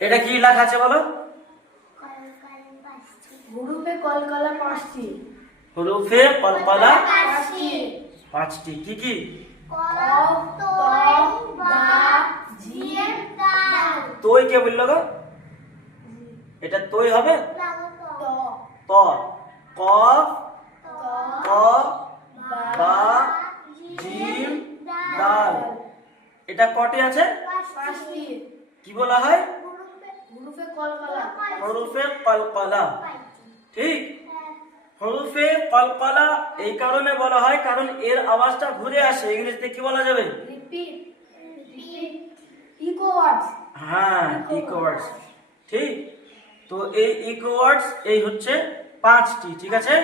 এটা কি লেখা আছে বলো? হুরুফে কলকলা পাঁচটি। হুরুফে কলকলা পাঁচটি। পাঁচটি। কি কি? কফ, ত, বা, জিম, দাল। তৈ কে বললো গো? এটা তৈ হবে? ত, ত, কফ, ক, বা, জিম, দাল। এটা কটি আছে? পাঁচটি। কি বলা হয়? হুরুফে কলকলা। হরুফে কলকলা। ঠিক, হরুফে কলকলা এই কারণে বলা হয় কারণ এর আওয়াজটা ঘুরে আসে। ইংরেজিতে কি বলা যাবে? রিপিট, রিপিট, ইকো ওয়ার্ডস। হ্যাঁ, ইকো ওয়ার্ডস। ঠিক, তো এই ইকো ওয়ার্ডস এই হচ্ছে পাঁচটি। ঠিক আছে,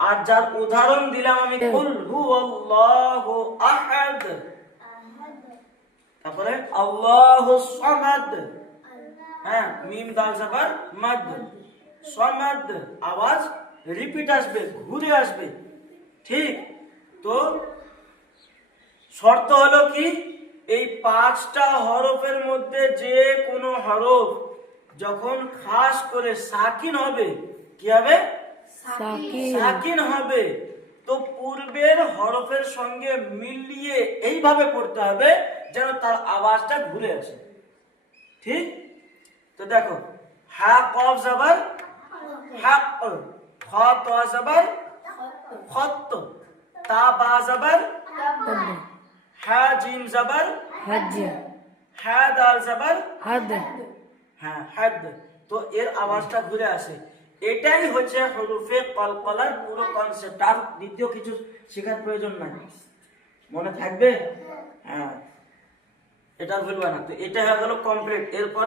আর যার উদাহরণ দিলাম আমি, কুল হুয়াল্লাহু আহাদ, তারপরে আল্লাহুস সামাদ। হ্যাঁ, মিম দাল জাবার মাদ, সামাদ আওয়াজ রিপিট আসবে, ঘুরে আসবে। ঠিক, তো শর্ত হলো কি, এই পাঁচটা হরফের মধ্যে যে কোনো হরফ যখন খাস করে সাকিন হবে, কি হবে? সাকিন হবে, তো পূর্বের হরফের সঙ্গে মিলিয়ে এইভাবে পড়তে হবে যেন তার আওয়াজটা ঘুরে আসে। ঠিক, তো দেখো, হা কফ জাবার হাক, খ ত জাবার খত, তা বা জাবার হা, জিম জাবার হা, দাল জাবার হ্যাঁ হাদ, তো এর আওয়াজটা ঘুরে আসে। এটাই হচ্ছে হরুফে কলকলার পুরো কনসেপ্ট। আর দ্বিতীয় কিছু শেখার প্রয়োজন নাই, মনে থাকবে। হ্যাঁ, এটা ভুলবা না। তো এটা হয়ে গেল কমপ্লিট। এরপর